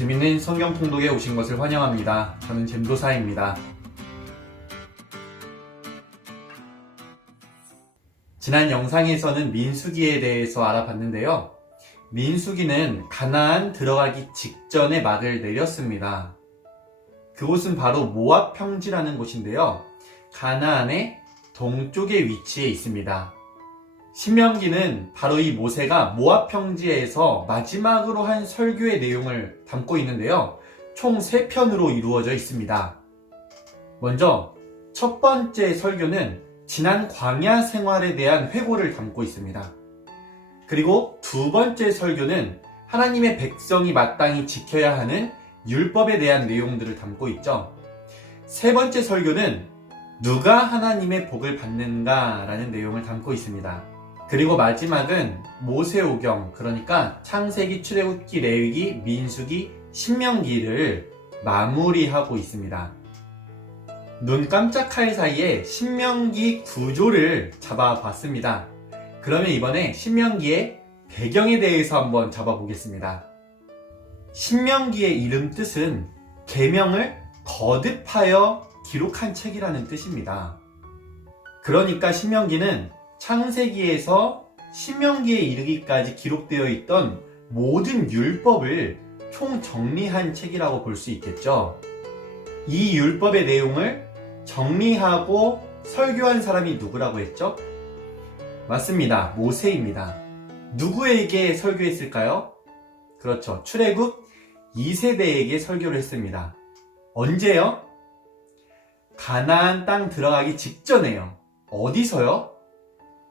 재밌는 성경 통독에 오신 것을 환영합니다. 저는 잼도사입니다. 지난 영상에서는 민수기에 대해서 알아봤는데요. 민수기는 가나안 들어가기 직전에 막을 내렸습니다. 그곳은 바로 모압 평지라는 곳인데요. 가나안의 동쪽에 위치해 있습니다. 신명기는 바로 이 모세가 모압 평지에서 마지막으로 한 설교의 내용을 담고 있는데요. 총 3편으로 이루어져 있습니다. 먼저 첫 번째 설교는 지난 광야 생활에 대한 회고를 담고 있습니다. 그리고 두 번째 설교는 하나님의 백성이 마땅히 지켜야 하는 율법에 대한 내용들을 담고 있죠. 세 번째 설교는 누가 하나님의 복을 받는가 라는 내용을 담고 있습니다. 그리고 마지막은 모세오경, 그러니까 창세기, 출애굽기, 레위기, 민수기, 신명기를 마무리하고 있습니다. 눈 깜짝할 사이에 신명기 구조를 잡아봤습니다. 그러면 이번에 신명기의 배경에 대해서 한번 잡아보겠습니다. 신명기의 이름 뜻은 계명을 거듭하여 기록한 책이라는 뜻입니다. 그러니까 신명기는 창세기에서 신명기에 이르기까지 기록되어 있던 모든 율법을 총정리한 책이라고 볼 수 있겠죠. 이 율법의 내용을 정리하고 설교한 사람이 누구라고 했죠? 맞습니다. 모세입니다. 누구에게 설교했을까요? 그렇죠. 출애굽 2세대에게 설교를 했습니다. 언제요? 가나안 땅 들어가기 직전에요. 어디서요?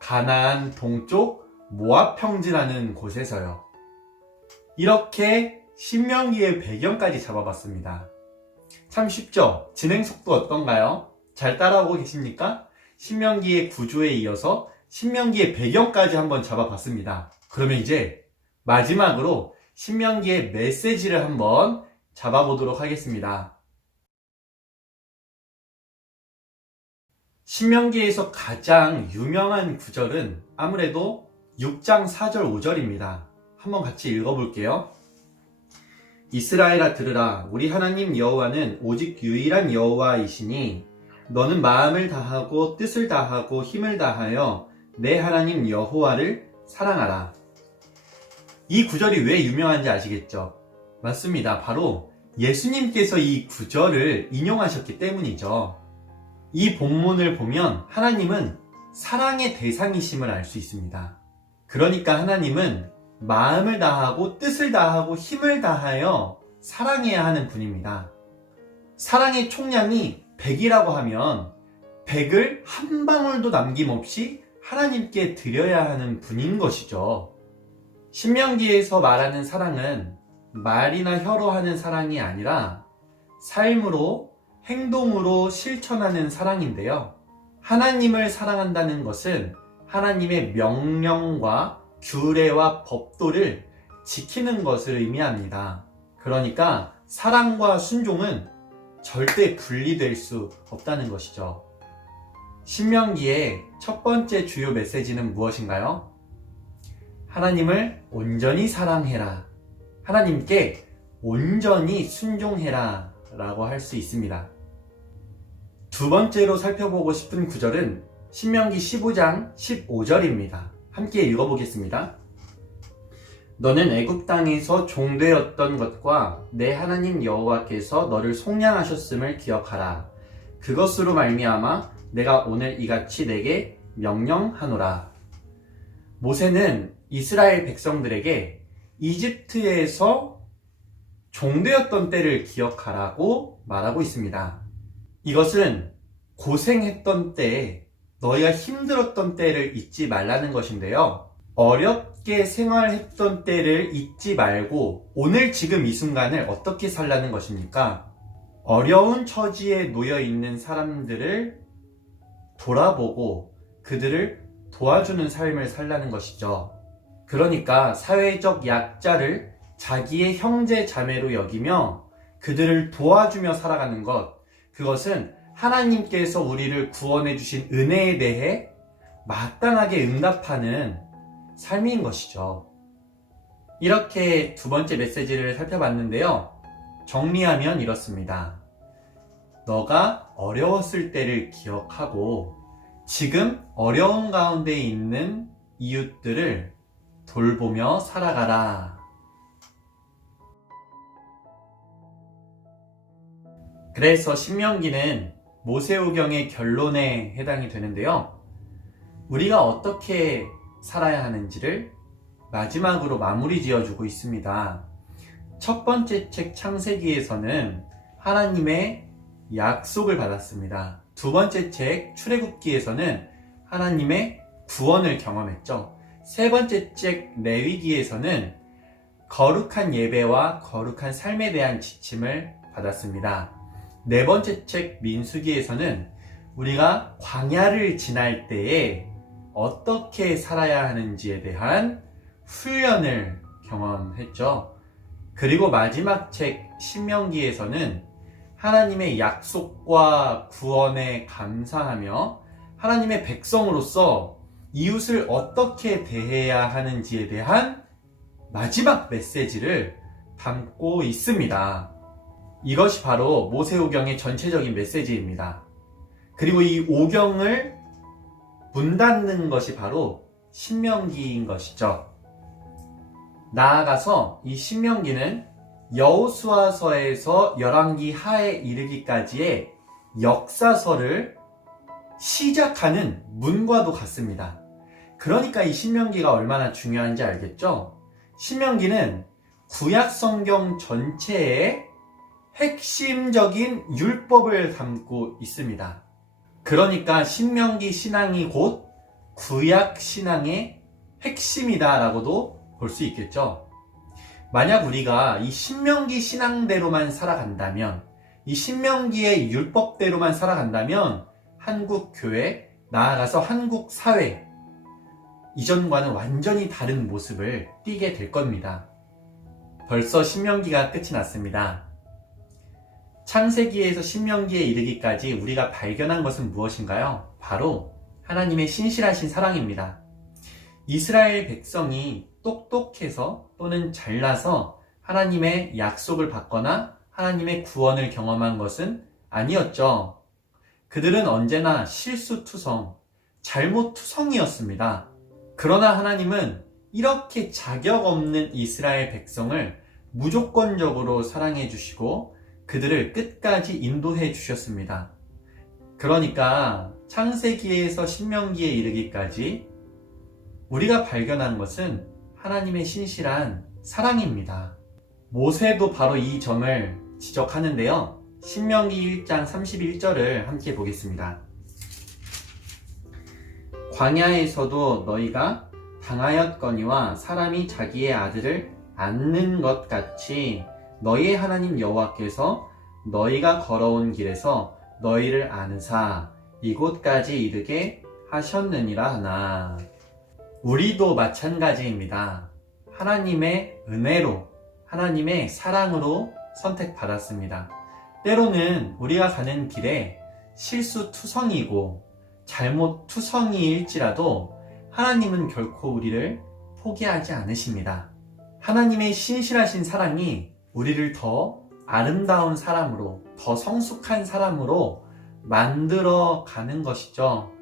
가나안 동쪽 모압 평지라는 곳에서요. 이렇게 신명기의 배경까지 잡아봤습니다. 참 쉽죠? 진행 속도 어떤가요? 잘 따라오고 계십니까? 신명기의 구조에 이어서 신명기의 배경까지 한번 잡아봤습니다. 그러면 이제 마지막으로 신명기의 메시지를 한번 잡아보도록 하겠습니다. 신명기에서 가장 유명한 구절은 아무래도 6장 4절 5절입니다. 한번 같이 읽어볼게요. 이스라엘아 들으라. 우리 하나님 여호와는 오직 유일한 여호와이시니 너는 마음을 다하고 뜻을 다하고 힘을 다하여 내 하나님 여호와를 사랑하라. 이 구절이 왜 유명한지 아시겠죠? 맞습니다. 바로 예수님께서 이 구절을 인용하셨기 때문이죠. 이 본문을 보면 하나님은 사랑의 대상이심을 알 수 있습니다. 그러니까 하나님은 마음을 다하고 뜻을 다하고 힘을 다하여 사랑해야 하는 분입니다. 사랑의 총량이 100이라고 하면 100을 한 방울도 남김없이 하나님께 드려야 하는 분인 것이죠. 신명기에서 말하는 사랑은 말이나 혀로 하는 사랑이 아니라 삶으로, 행동으로 실천하는 사랑인데요. 하나님을 사랑한다는 것은 하나님의 명령과 규례와 법도를 지키는 것을 의미합니다. 그러니까 사랑과 순종은 절대 분리될 수 없다는 것이죠. 신명기의 첫 번째 주요 메시지는 무엇인가요? 하나님을 온전히 사랑해라. 하나님께 온전히 순종해라 라고 할 수 있습니다. 두 번째로 살펴보고 싶은 구절은 신명기 15장 15절입니다. 함께 읽어보겠습니다. 너는 애굽 땅에서 종되었던 것과 내 하나님 여호와께서 너를 속량하셨음을 기억하라. 그것으로 말미암아 내가 오늘 이같이 내게 명령하노라. 모세는 이스라엘 백성들에게 이집트에서 종되었던 때를 기억하라고 말하고 있습니다. 이것은 고생했던 때, 너희가 힘들었던 때를 잊지 말라는 것인데요. 어렵게 생활했던 때를 잊지 말고 오늘 지금 이 순간을 어떻게 살라는 것입니까? 어려운 처지에 놓여 있는 사람들을 돌아보고 그들을 도와주는 삶을 살라는 것이죠. 그러니까 사회적 약자를 자기의 형제 자매로 여기며 그들을 도와주며 살아가는 것, 그것은 하나님께서 우리를 구원해 주신 은혜에 대해 마땅하게 응답하는 삶인 것이죠. 이렇게 두 번째 메시지를 살펴봤는데요. 정리하면 이렇습니다. 너가 어려웠을 때를 기억하고 지금 어려운 가운데 있는 이웃들을 돌보며 살아가라. 그래서 신명기는 모세오경의 결론에 해당이 되는데요. 우리가 어떻게 살아야 하는지를 마지막으로 마무리 지어주고 있습니다. 첫 번째 책 창세기에서는 하나님의 약속을 받았습니다. 두 번째 책 출애굽기에서는 하나님의 구원을 경험했죠. 세 번째 책 레위기에서는 거룩한 예배와 거룩한 삶에 대한 지침을 받았습니다. 네 번째 책 민수기에서는 우리가 광야를 지날 때에 어떻게 살아야 하는지에 대한 훈련을 경험했죠. 그리고 마지막 책 신명기에서는 하나님의 약속과 구원에 감사하며 하나님의 백성으로서 이웃을 어떻게 대해야 하는지에 대한 마지막 메시지를 담고 있습니다. 이것이 바로 모세오경의 전체적인 메시지입니다. 그리고 이 오경을 문닫는 것이 바로 신명기인 것이죠. 나아가서 이 신명기는 여호수아서에서 열왕기 하에 이르기까지의 역사서를 시작하는 문과도 같습니다. 그러니까 이 신명기가 얼마나 중요한지 알겠죠? 신명기는 구약 성경 전체의 핵심적인 율법을 담고 있습니다. 그러니까 신명기 신앙이 곧 구약 신앙의 핵심이다라고도 볼 수 있겠죠. 만약 우리가 이 신명기 신앙대로만 살아간다면, 이 신명기의 율법대로만 살아간다면 한국 교회, 나아가서 한국 사회, 이전과는 완전히 다른 모습을 띠게 될 겁니다. 벌써 신명기가 끝이 났습니다. 창세기에서 신명기에 이르기까지 우리가 발견한 것은 무엇인가요? 바로 하나님의 신실하신 사랑입니다. 이스라엘 백성이 똑똑해서 또는 잘나서 하나님의 약속을 받거나 하나님의 구원을 경험한 것은 아니었죠. 그들은 언제나 실수투성, 잘못투성이었습니다. 그러나 하나님은 이렇게 자격 없는 이스라엘 백성을 무조건적으로 사랑해 주시고 그들을 끝까지 인도해 주셨습니다. 그러니까 창세기에서 신명기에 이르기까지 우리가 발견한 것은 하나님의 신실한 사랑입니다. 모세도 바로 이 점을 지적하는데요. 신명기 1장 31절을 함께 보겠습니다. 광야에서도 너희가 당하였거니와 사람이 자기의 아들을 안는 것 같이 너희의 하나님 여호와께서 너희가 걸어온 길에서 너희를 안으사 이곳까지 이르게 하셨느니라 하나. 우리도 마찬가지입니다. 하나님의 은혜로, 하나님의 사랑으로 선택받았습니다. 때로는 우리가 가는 길에 실수투성이고 잘못투성이일지라도 하나님은 결코 우리를 포기하지 않으십니다. 하나님의 신실하신 사랑이 우리를 더 아름다운 사람으로, 더 성숙한 사람으로 만들어 가는 것이죠.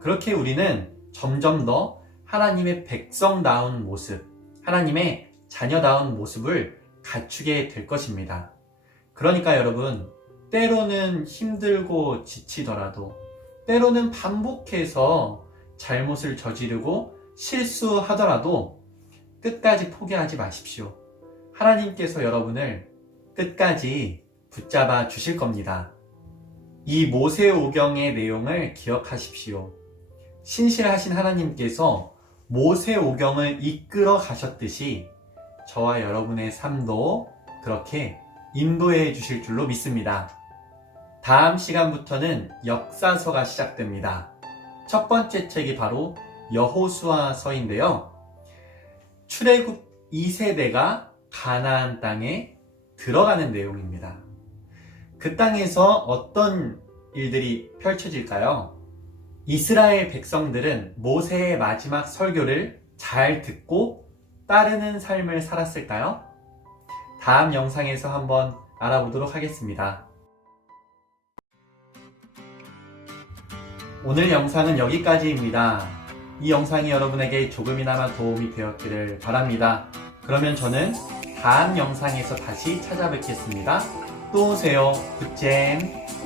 그렇게 우리는 점점 더 하나님의 백성다운 모습, 하나님의 자녀다운 모습을 갖추게 될 것입니다. 그러니까 여러분, 때로는 힘들고 지치더라도, 때로는 반복해서 잘못을 저지르고 실수하더라도 끝까지 포기하지 마십시오. 하나님께서 여러분을 끝까지 붙잡아 주실 겁니다. 이 모세오경의 내용을 기억하십시오. 신실하신 하나님께서 모세오경을 이끌어 가셨듯이 저와 여러분의 삶도 그렇게 인도해 주실 줄로 믿습니다. 다음 시간부터는 역사서가 시작됩니다. 첫 번째 책이 바로 여호수아서인데요. 출애굽 2세대가 가나안 땅에 들어가는 내용입니다. 그 땅에서 어떤 일들이 펼쳐질까요? 이스라엘 백성들은 모세의 마지막 설교를 잘 듣고 따르는 삶을 살았을까요? 다음 영상에서 한번 알아보도록 하겠습니다. 오늘 영상은 여기까지입니다. 이 영상이 여러분에게 조금이나마 도움이 되었기를 바랍니다. 그러면 저는 다음 영상에서 다시 찾아뵙겠습니다. 또 오세요. 굿잼.